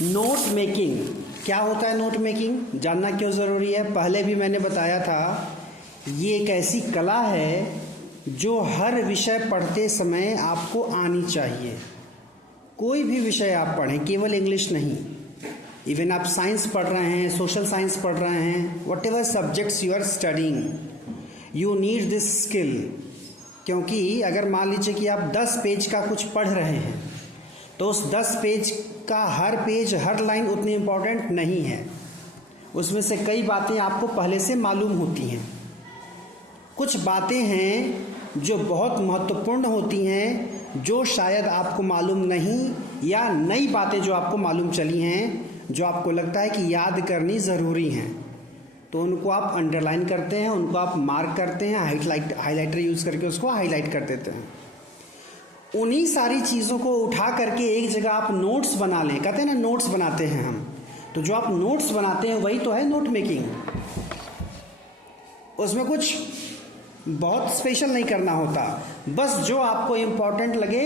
Note making क्या होता है? नोट मेकिंग जानना क्यों ज़रूरी है? पहले भी मैंने बताया था, ये एक ऐसी कला है जो हर विषय पढ़ते समय आपको आनी चाहिए। कोई भी विषय आप पढ़ें, केवल इंग्लिश नहीं, इवन आप साइंस पढ़ रहे हैं, सोशल साइंस पढ़ रहे हैं, whatever subjects you are studying, you need this skill. क्योंकि अगर मान लीजिए कि आप 10 पेज का कुछ पढ़ रहे हैं तो उस 10 पेज का हर पेज, हर लाइन उतनी इम्पोर्टेंट नहीं है। उसमें से कई बातें आपको पहले से मालूम होती हैं। कुछ बातें हैं जो बहुत महत्वपूर्ण होती हैं, जो शायद आपको मालूम नहीं, या नई बातें जो आपको मालूम चली हैं, जो आपको लगता है कि याद करनी ज़रूरी हैं, तो उनको आप अंडरलाइन करते हैं, उनको आप मार्क करते हैं, हाईलाइटर यूज़ करके उसको हाईलाइट कर देते हैं। उन्हीं सारी चीज़ों को उठा करके एक जगह आप नोट्स बना लें। कहते हैं ना, नोट्स बनाते हैं हम, तो जो आप नोट्स बनाते हैं वही तो है नोट मेकिंग। उसमें कुछ बहुत स्पेशल नहीं करना होता, बस जो आपको इम्पोर्टेंट लगे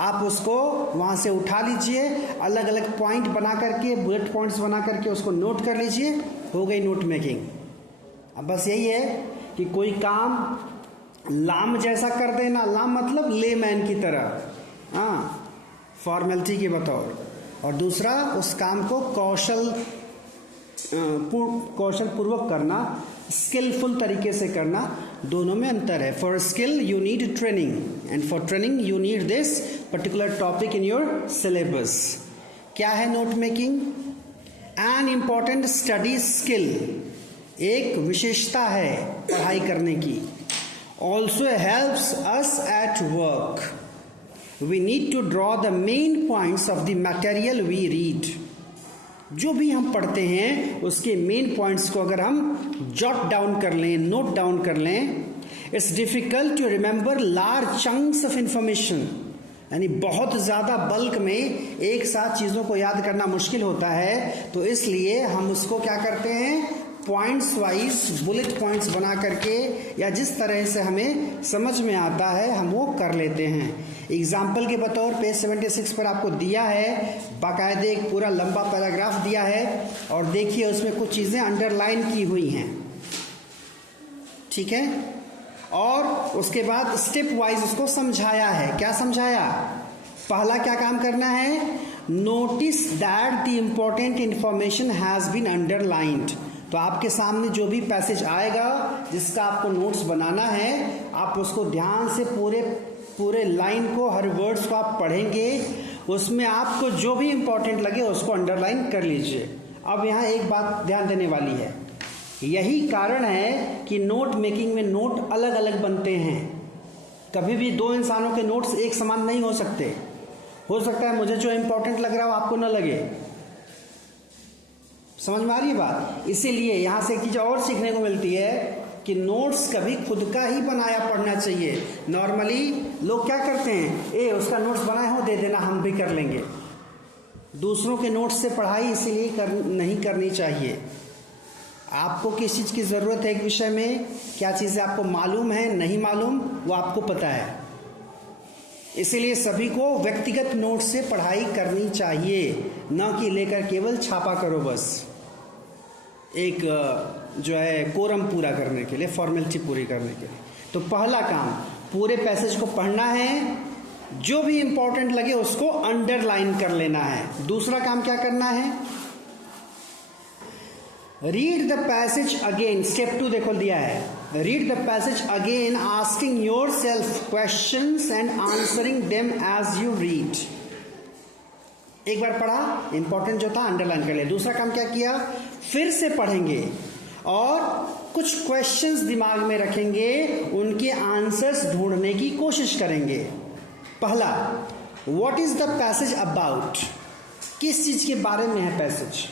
आप उसको वहाँ से उठा लीजिए, अलग अलग पॉइंट बना करके, बुलेट पॉइंट्स बना करके उसको नोट कर लीजिए, हो गई नोट मेकिंग। अब बस यही है कि कोई काम लाम जैसा कर देना, लाम मतलब लेमैन की तरह, हाँ, फॉर्मेलिटी के बतौर, और दूसरा उस काम को कौशल पूर्वक करना, स्किलफुल तरीके से करना, दोनों में अंतर है। For skill you need training, and for training you need this particular topic in your syllabus. क्या है note making? An important study skill, एक विशेषता है पढ़ाई करने की। Also helps us at work. We need to draw the main points of the material we read. जो भी हम पढ़ते हैं उसके मेन पॉइंट्स को अगर हम जॉट डाउन कर लें, नोट डाउन कर लें, it's difficult to remember large chunks of information. यानी बहुत ज़्यादा बल्क में एक साथ चीज़ों को याद करना मुश्किल होता है, तो इसलिए हम उसको क्या करते हैं, पॉइंट्स वाइज बुलेट पॉइंट्स बना करके, या जिस तरह से हमें समझ में आता है हम वो कर लेते हैं। एग्जाम्पल के बतौर पेज 76 पर आपको दिया है, बाकायदे एक पूरा लंबा पैराग्राफ दिया है, और देखिए उसमें कुछ चीज़ें अंडरलाइन की हुई हैं, ठीक है, और उसके बाद स्टेप वाइज उसको समझाया है। क्या समझाया? पहला क्या काम करना है? Notice that the important information has been underlined. तो आपके सामने जो भी पैसेज आएगा जिसका आपको नोट्स बनाना है, आप उसको ध्यान से पूरे लाइन को, हर वर्ड्स को आप पढ़ेंगे, उसमें आपको जो भी इंपॉर्टेंट लगे उसको अंडरलाइन कर लीजिए। अब यहाँ एक बात ध्यान देने वाली है, यही कारण है कि नोट मेकिंग में नोट अलग अलग बनते हैं। कभी भी दो इंसानों के नोट्स एक समान नहीं हो सकते। हो सकता है मुझे जो इंपॉर्टेंट लग रहा हो आपको न लगे। समझ में आ रही है बात? इसीलिए यहाँ से एक चीज़ और सीखने को मिलती है कि नोट्स कभी खुद का ही बनाया पढ़ना चाहिए। नॉर्मली लोग क्या करते हैं, उसका नोट्स बनाए हो, दे देना, हम भी कर लेंगे। दूसरों के नोट्स से पढ़ाई इसीलिए नहीं करनी चाहिए। आपको किस चीज़ की ज़रूरत है एक विषय में, क्या चीज़ें आपको मालूम है, नहीं मालूम, वो आपको पता है। इसीलिए सभी को व्यक्तिगत नोट से पढ़ाई करनी चाहिए, न कि लेकर केवल छापा करो बस, एक जो है कोरम पूरा करने के लिए, फॉर्मेलिटी पूरी करने के लिए। तो पहला काम, पूरे पैसेज को पढ़ना है, जो भी इंपॉर्टेंट लगे उसको अंडरलाइन कर लेना है। दूसरा काम क्या करना है? Read the passage again. Step 2 देखो दिया है, read the passage again asking yourself questions and answering them as you read. एक बार पढ़ा, इंपॉर्टेंट जो था अंडरलाइन कर लिया। दूसरा काम क्या किया? फिर से पढ़ेंगे और कुछ क्वेश्चंस दिमाग में रखेंगे, उनके आंसर्स ढूंढने की कोशिश करेंगे। पहला, what is the passage about? किस चीज के बारे में है पैसेज,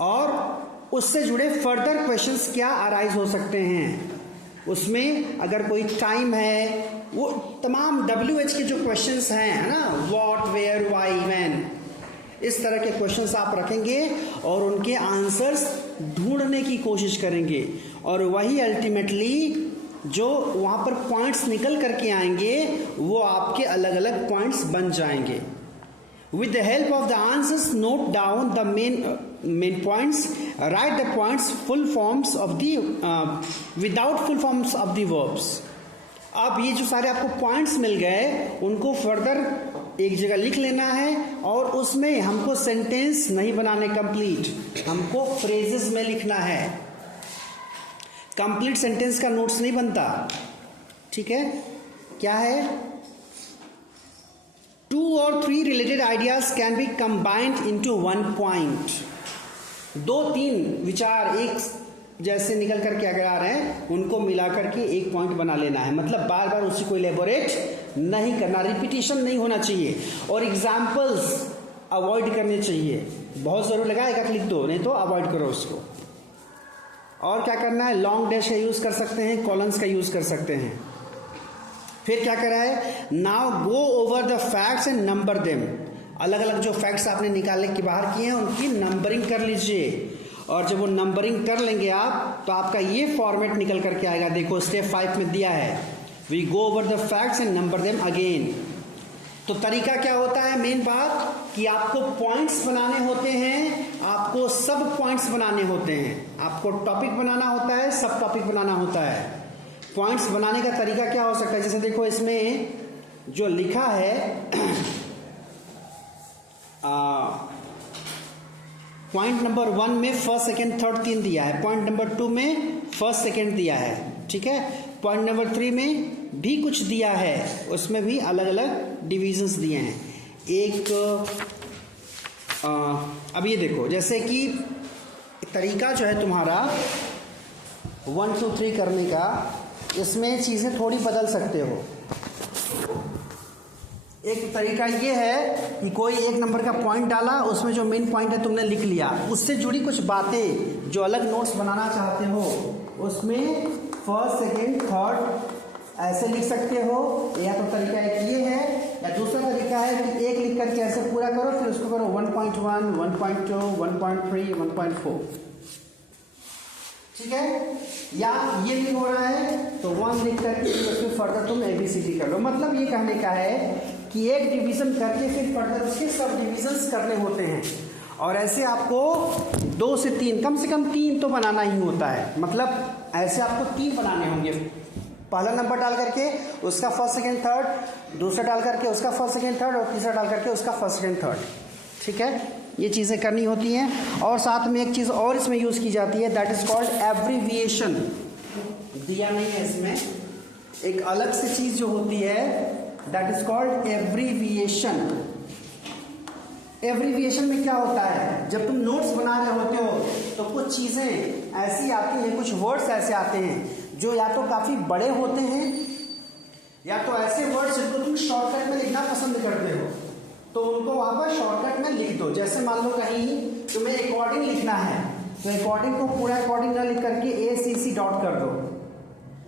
और उससे जुड़े फर्दर क्वेश्चंस क्या अराइज हो सकते हैं। उसमें अगर कोई टाइम है, वो तमाम WH के जो क्वेश्चंस हैं, है ना, व्हाट, वेयर, व्हाई, व्हेन, इस तरह के क्वेश्चंस आप रखेंगे और उनके आंसर्स ढूंढने की कोशिश करेंगे, और वही अल्टीमेटली जो वहाँ पर पॉइंट्स निकल करके आएंगे वो आपके अलग अलग पॉइंट्स बन जाएंगे। With the help of the answers, note down the main points. Write the points full forms of the without full forms of the verbs. अब ये जो सारे आपको पॉइंट्स मिल गए उनको फर्दर एक जगह लिख लेना है और उसमें हमको सेंटेंस नहीं बनाने कंप्लीट, हमको फ्रेजेस में लिखना है. कंप्लीट सेंटेंस का नोट्स नहीं बनता. ठीक है, क्या है? 2 or 3 related ideas can be combined into one point. 2-3 विचार एक जैसे निकल करके अगर आ रहे हैं उनको मिला करके एक पॉइंट बना लेना है. मतलब बार बार उसी को इलेबोरेट नहीं करना, रिपीटिशन नहीं होना चाहिए और एग्जाम्पल्स अवॉइड करने चाहिए. बहुत जरूर लगा एक लिख दो, नहीं तो अवॉइड करो उसको. और क्या करना है? लॉन्ग डैश का यूज कर सकते हैं, कॉलम्स का यूज कर सकते हैं. फिर क्या करा है? Now go over the facts and number them. अलग अलग जो फैक्ट्स आपने निकालने के बाहर किए हैं उनकी नंबरिंग कर लीजिए और जब वो नंबरिंग कर लेंगे आप तो आपका ये फॉर्मेट निकल करके आएगा. देखो स्टेप 5 में दिया है, we go over the facts and number them again. तो तरीका क्या होता है? मेन बात कि आपको पॉइंट्स बनाने होते हैं, आपको सब पॉइंट्स बनाने होते हैं, आपको टॉपिक बनाना होता है, सब टॉपिक बनाना होता है. पॉइंट्स बनाने का तरीका क्या हो सकता है? जैसे देखो इसमें जो लिखा है पॉइंट नंबर 1 में फर्स्ट सेकंड थर्ड 3 दिया है, पॉइंट नंबर 2 में फर्स्ट सेकंड दिया है. ठीक है, पॉइंट नंबर 3 में भी कुछ दिया है, उसमें भी अलग अलग डिविजन्स दिए हैं. एक अब ये देखो जैसे कि तरीका जो है तुम्हारा 1 2 3 करने का, इसमें चीज़ें थोड़ी बदल सकते हो. एक तरीका ये है कि कोई एक नंबर का पॉइंट डाला, उसमें जो मेन पॉइंट है तुमने लिख लिया, उससे जुड़ी कुछ बातें जो अलग नोट्स बनाना चाहते हो उसमें फर्स्ट सेकेंड थर्ड ऐसे लिख सकते हो. या तो तरीका एक ये है, या दूसरा तरीका है कि एक लिख करके ऐसे पूरा करो, फिर उसको करो 1.1 1.2 1.3 1.4. ठीक है, या ये भी हो रहा है तो 1 लिख करके उसमें फर्दर तुम ABCD कर लो. मतलब ये कहने का है कि एक डिवीजन करके फिर फर्दर उसके सब डिविजन्स करने होते हैं. और ऐसे आपको 2 से 3 कम से कम 3 तो बनाना ही होता है. मतलब ऐसे आपको 3 बनाने होंगे. पहला नंबर डाल करके उसका फर्स्ट सेकेंड थर्ड, दूसरा डाल करके उसका फर्स्ट सेकेंड थर्ड और तीसरा डाल करके उसका फर्स्ट सेकेंड थर्ड. ठीक है, ये चीज़ें करनी होती हैं. और साथ में एक चीज़ और इसमें यूज़ की जाती है, दैट इज कॉल्ड एब्रीविएशन. दिया नहीं है इसमें, एक अलग से चीज़ जो होती है that is called abbreviation. Abbreviation में क्या होता है? जब तुम नोट्स बना रहे होते हो तो कुछ चीज़ें ऐसी आती हैं, कुछ वर्ड्स ऐसे आते हैं जो या तो काफ़ी बड़े होते हैं या तो ऐसे वर्ड्स जिनको तुम शॉर्टकट में लिखना पसंद करते हो, तो उनको वहां पर शॉर्टकट में लिख दो. जैसे मान लो कहीं तुम्हें अकॉर्डिंग लिखना है तो अकॉर्डिंग को पूरा अकॉर्डिंग ना लिख करके ACC डॉट कर दो.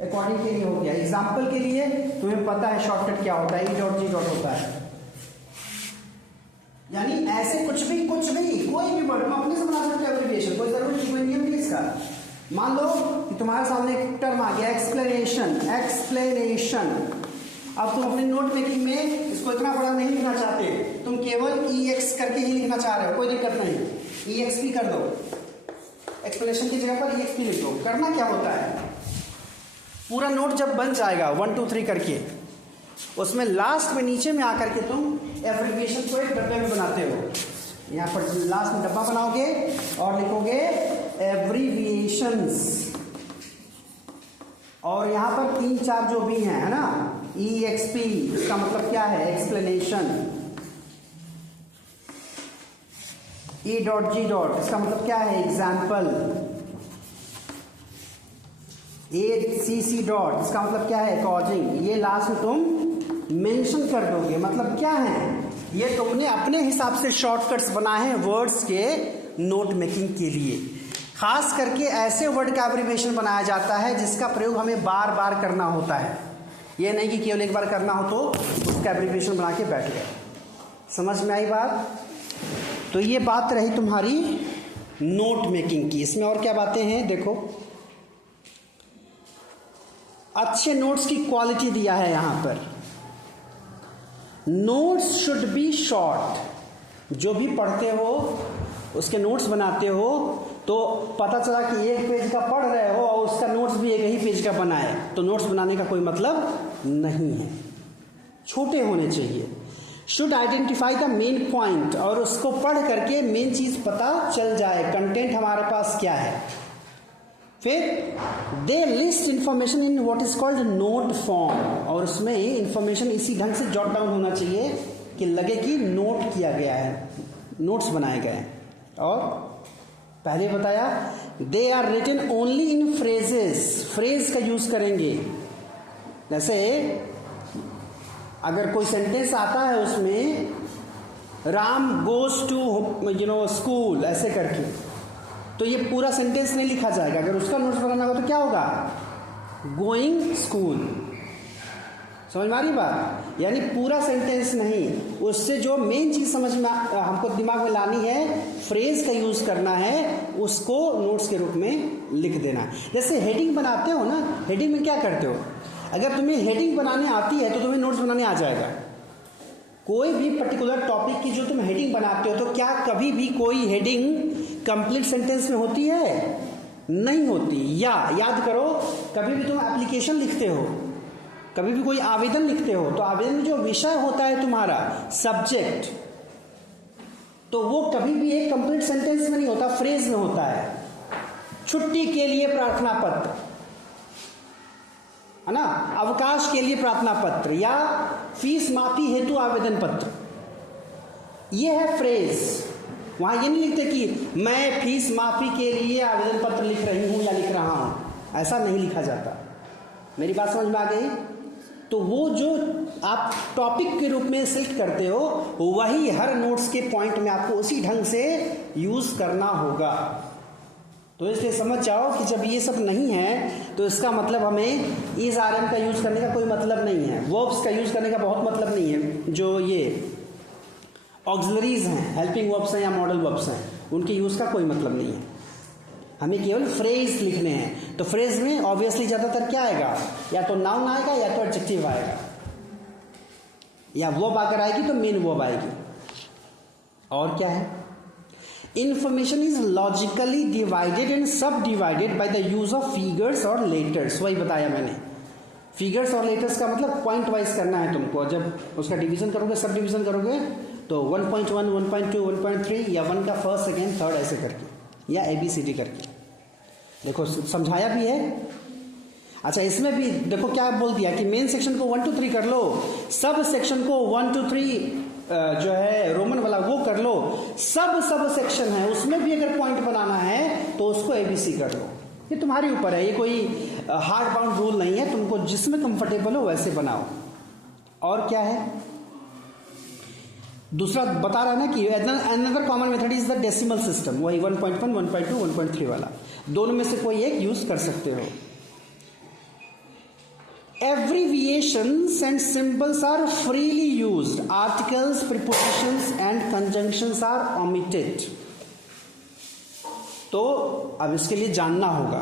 अकॉर्डिंग के लिए हो गया. एग्जाम्पल के लिए तुम्हें पता है शॉर्टकट क्या होता है, E.G. होता है. यानी ऐसे कुछ भी कोई भी वर्ड अपने से बना सकते हो एब्रिविएशन, कोई जरूरी कोई नियम नहीं इसका. मान लो कि तुम्हारे सामने एक टर्म आ गया एक्सप्लेनेशन. अब तुम अपने नोट मेकिंग में इसको इतना बड़ा नहीं लिखना चाहते, तुम केवल EX करके ही लिखना चाह रहे हो, कोई दिक्कत नहीं, EXP कर दो. एक्सप्लेनेशन की जगह पर EXP लिख दो. करना क्या होता है, पूरा नोट जब बन जाएगा 1 2 3 करके, उसमें लास्ट में नीचे में आकर के तुम एब्रिविएशन को एक डब्बे में बनाते हो. यहाँ पर लास्ट में डब्बा बनाओगे और लिखोगे एब्रिविएशंस. और यहाँ पर 3-4 जो भी हैं, है ना, EXP इसका मतलब क्या है? एक्सप्लेनेशन. E.G. इसका मतलब क्या है? एग्जाम्पल. ACC डॉट इसका मतलब क्या है? कॉजिंग. ये लास्ट में तुम मेंशन कर दोगे. मतलब क्या है? ये तुमने अपने हिसाब से शॉर्टकट्स बनाए हैं वर्ड्स के नोट मेकिंग के लिए. खास करके ऐसे वर्ड का एब्रिविएशन बनाया जाता है जिसका प्रयोग हमें बार बार करना होता है. ये नहीं कि केवल एक बार करना हो तो उसका एब्रिविएशन बना के बैठ गए. समझ में आई बात? तो ये बात रही तुम्हारी नोट मेकिंग की. इसमें और क्या बातें हैं देखो. अच्छे नोट्स की क्वालिटी दिया है यहां पर. Notes should be short. जो भी पढ़ते हो उसके नोट्स बनाते हो तो पता चला कि एक पेज का पढ़ रहे हो और उसका नोट्स भी एक ही पेज का बना है, तो नोट्स बनाने का कोई मतलब नहीं है। छोटे होने चाहिए। Should identify the main point, और उसको पढ़ करके मेन चीज पता चल जाए, कंटेंट हमारे पास क्या है। फिर they list information in what is called note form, और उसमें इंफॉर्मेशन इसी ढंग से जॉट डाउन होना चाहिए कि लगे कि नोट किया गया है, नोट्स बनाए गए हैं। और पहले बताया they are written only in phrases, phrase का यूज करेंगे। जैसे अगर कोई सेंटेंस आता है उसमें राम गोज टू स्कूल ऐसे करके, तो ये पूरा सेंटेंस नहीं लिखा जाएगा। अगर उसका नोट्स बनाना होगा तो क्या होगा, गोइंग स्कूल। समझ में आ रही बात? यानी पूरा सेंटेंस नहीं, उससे जो मेन चीज समझ में हमको दिमाग में लानी है, फ्रेज का यूज करना है, उसको नोट्स के रूप में लिख देना। जैसे हेडिंग बनाते हो ना, हेडिंग में क्या करते हो, अगर तुम्हें हेडिंग बनाने आती है तो तुम्हें नोट्स बनाने आ जाएगा। कोई भी पर्टिकुलर टॉपिक की जो तुम हेडिंग बनाते हो, तो क्या कभी भी कोई हेडिंग कंप्लीट सेंटेंस में होती है? नहीं होती। या याद करो, कभी भी तुम एप्लीकेशन लिखते हो, कभी भी कोई आवेदन लिखते हो, तो आवेदन में जो विषय होता है तुम्हारा सब्जेक्ट, तो वो कभी भी एक कंप्लीट सेंटेंस में नहीं होता, फ्रेज में होता है। छुट्टी के लिए प्रार्थना पत्र है ना, अवकाश के लिए प्रार्थना पत्र, या फीस माफी हेतु आवेदन पत्र, ये है फ्रेज। वहां ये नहीं लिखते कि मैं फीस माफी के लिए आवेदन पत्र लिख रही हूं या लिख रहा हूं, ऐसा नहीं लिखा जाता। मेरी बात समझ में आ गई? तो वो जो आप टॉपिक के रूप में सिलेक्ट करते हो, वही हर नोट्स के पॉइंट में आपको उसी ढंग से यूज करना होगा। तो इसलिए समझ जाओ कि जब ये सब नहीं है तो इसका मतलब हमें इज आर एम का यूज करने का कोई मतलब नहीं है, वर्ब्स का यूज करने का बहुत मतलब नहीं है। जो ये ऑक्सिलरीज हैं, हेल्पिंग वर्ब्स हैं या मॉडल वर्ब्स हैं, उनके यूज का कोई मतलब नहीं है। हमें केवल फ्रेज लिखने हैं। तो फ्रेज में ऑब्वियसली ज्यादातर क्या आएगा, या तो नाउन आएगा या तो एडजेक्टिव आएगा, या वर्ब आकर आएगी तो मेन वर्ब आएगी। और क्या है, information is logically divided and subdivided by the use of figures और लेटर्स। वही बताया मैंने, फिगर्स और लेटर्स का मतलब पॉइंट वाइज करना है तुमको। जब उसका डिवीजन करोगे, सब डिवीजन करोगे, तो 1.1, 1.2, 1.3 या 1 का फर्स्ट सेकेंड थर्ड ऐसे करके, या ABCD करके। देखो समझाया भी है। अच्छा, इसमें भी देखो क्या बोल दिया कि मेन सेक्शन को 1 to 3 कर लो, सब सेक्शन को 1 to 3 जो है रोमन वाला वो कर लो। सब सेक्शन है, उसमें भी अगर पॉइंट बनाना है तो उसको ABC कर लो। ये तुम्हारे ऊपर है, ये कोई हार्ड बाउंड रूल नहीं है, तुमको जिसमें कंफर्टेबल हो वैसे बनाओ। और क्या है, दूसरा बता रहा है ना कि another common method is the decimal system. वही 1.1, 1.2, 1.3 वाला, दोनों में से कोई एक यूज कर सकते हो। Abbreviations and symbols are freely used. Articles, prepositions and conjunctions are omitted. तो अब इसके लिए जानना होगा,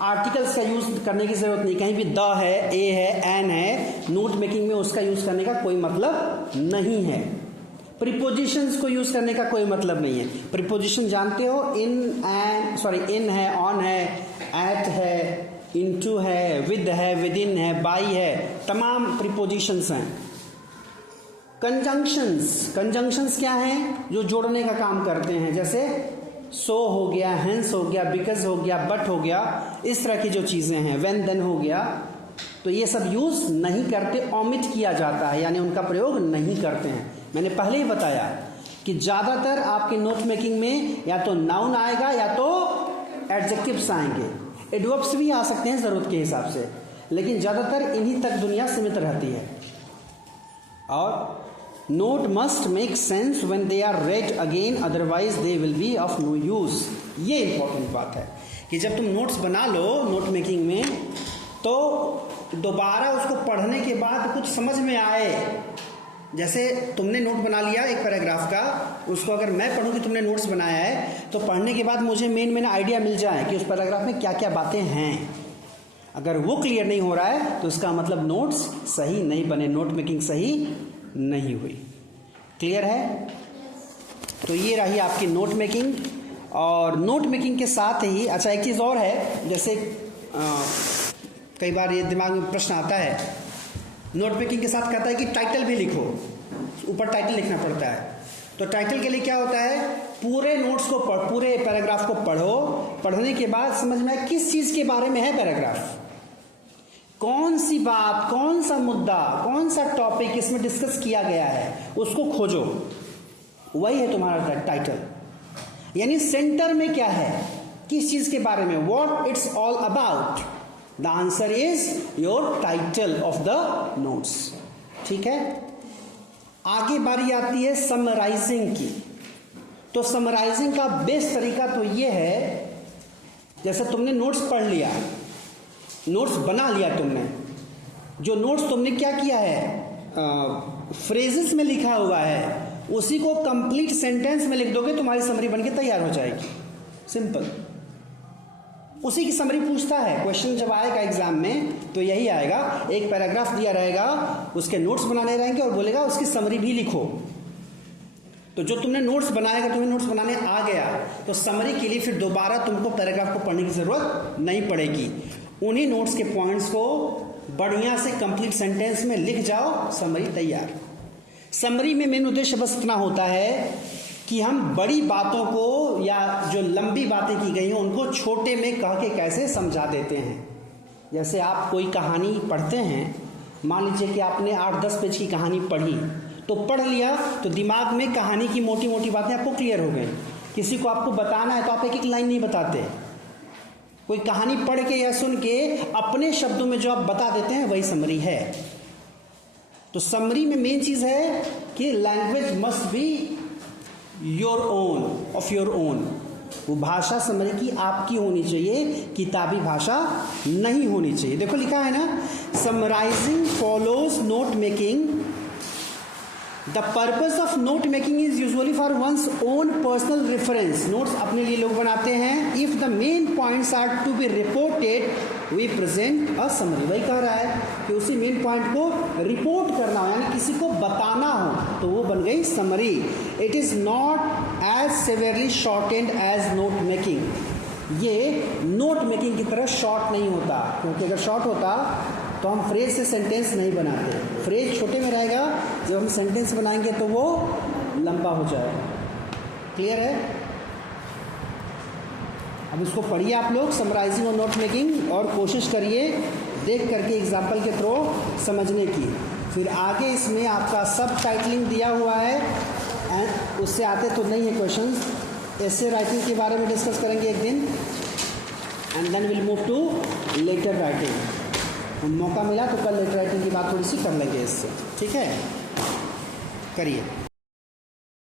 आर्टिकल्स का यूज करने की जरूरत नहीं। कहीं भी द है, ए है, एन है, नोट मेकिंग में उसका यूज करने का कोई मतलब नहीं है। प्रीपोजिशंस को यूज करने का कोई मतलब नहीं है। प्रीपोजिशन जानते हो, इन है, ऑन है, एट है, इनटू है, विद है, विद इन है, बाई है, तमाम प्रीपोजिशंस हैं। कंजंक्शंस क्या हैं, जो जोड़ने का काम करते हैं, जैसे सो हो गया, हेंस हो गया, बिकॉज हो गया, बट हो गया, इस तरह की जो चीजें हैं, व्हेन देन हो गया, तो ये सब यूज नहीं करते, ऑमिट किया जाता है, यानी उनका प्रयोग नहीं करते हैं। मैंने पहले ही बताया कि ज्यादातर आपके नोट मेकिंग में या तो नाउन आएगा या तो एडजेक्टिव्स आएंगे, एडवर्ब्स भी आ सकते हैं जरूरत के हिसाब से, लेकिन ज्यादातर इन्हीं तक दुनिया सीमित रहती है। और note must make sense when they are read again, otherwise they will be of no use. ये इंपॉर्टेंट बात है कि जब तुम नोट्स बना लो नोट मेकिंग में, तो दोबारा उसको पढ़ने के बाद कुछ समझ में आए। जैसे तुमने नोट बना लिया एक पैराग्राफ का, उसको अगर मैं पढ़ूं कि तुमने नोट्स बनाया है, तो पढ़ने के बाद मुझे मेन आइडिया मिल जाए कि उस पैराग्राफ में क्या क्या बातें हैं। अगर वो क्लियर नहीं हो रहा है तो इसका मतलब नोट्स सही नहीं बने, नोट मेकिंग सही नहीं हुई। क्लियर है? तो ये रही आपकी नोट मेकिंग। और नोट मेकिंग के साथ ही अच्छा एक चीज़ और है, जैसे कई बार ये दिमाग में प्रश्न आता है, नोट मेकिंग के साथ कहता है कि टाइटल भी लिखो, ऊपर टाइटल लिखना पड़ता है। तो टाइटल के लिए क्या होता है, पूरे नोट्स को पूरे पैराग्राफ को पढ़ो, पढ़ने के बाद समझ में आए किस चीज़ के बारे में है पैराग्राफ, कौन सी बात, कौन सा मुद्दा, कौन सा टॉपिक इसमें डिस्कस किया गया है, उसको खोजो, वही है तुम्हारा टाइटल। यानी सेंटर में क्या है, किस चीज के बारे में, what it's all about, the answer is your title of the notes. ठीक है, आगे बारी आती है समराइजिंग की। तो समराइजिंग का बेस्ट तरीका तो ये है, जैसे तुमने नोट्स पढ़ लिया, नोट्स बना लिया तुमने, जो नोट्स तुमने क्या किया है, फ्रेजेस में लिखा हुआ है, उसी को कंप्लीट सेंटेंस में लिख दोगे, तुम्हारी समरी बनके तैयार हो जाएगी। सिंपल, उसी की समरी पूछता है। क्वेश्चन जब आएगा एग्जाम में तो यही आएगा, एक पैराग्राफ दिया रहेगा, उसके नोट्स बनाने रहेंगे और बोलेगा उसकी समरी भी लिखो। तो जो तुमने नोट्स बनाएगा, तुम्हें नोट्स बनाने आ गया, तो समरी के लिए फिर दोबारा तुमको पैराग्राफ को पढ़ने की जरूरत नहीं पड़ेगी। उन्हीं नोट्स के पॉइंट्स को बढ़िया से कंप्लीट सेंटेंस में लिख जाओ, समरी तैयार। समरी में मेन उद्देश्य बस इतना होता है कि हम बड़ी बातों को या जो लंबी बातें की गई हैं उनको छोटे में कह के कैसे समझा देते हैं। जैसे आप कोई कहानी पढ़ते हैं, मान लीजिए कि आपने 8-10 पेज की कहानी पढ़ी, तो पढ़ लिया तो दिमाग में कहानी की मोटी मोटी बातें आपको क्लियर हो गई। किसी को आपको बताना है तो आप एक एक लाइन नहीं बताते, कोई कहानी पढ़ के या सुन के अपने शब्दों में जो आप बता देते हैं वही समरी है। तो समरी में मेन चीज है कि language must be your own, of your own. वो भाषा समरी की आपकी होनी चाहिए, किताबी भाषा नहीं होनी चाहिए। देखो लिखा है ना, summarising follows note making. The purpose of note making is usually for one's own personal reference. Notes अपने लिए लोग बनाते हैं। If the main points are to be reported we present a summary. वही कह रहा है कि उसी मेन पॉइंट को रिपोर्ट करना हो, यानी किसी को बताना हो, तो वो बन गई summary. It is not as severely shortened as note making. ये नोट मेकिंग की तरह शॉर्ट नहीं होता, क्योंकि अगर शॉर्ट होता तो हम फ्रेज से सेंटेंस नहीं बनाते। फ्रेज छोटे में रहेगा, जब हम सेंटेंस बनाएंगे तो वो लंबा हो जाएगा। क्लियर है? अब इसको पढ़िए आप लोग, समराइजिंग और नोट मेकिंग, और कोशिश करिए देख करके एग्जाम्पल के थ्रू समझने की। फिर आगे इसमें आपका सब टाइटलिंग दिया हुआ है, एंड उससे आते तो नहीं है क्वेश्चंस। ऐसे राइटिंग के बारे में डिस्कस करेंगे एक दिन, and then will move to letter writing. मौका मिला तो कल लेटर राइटिंग की बात थोड़ी सी कर लेंगे इससे। ठीक है, करिए।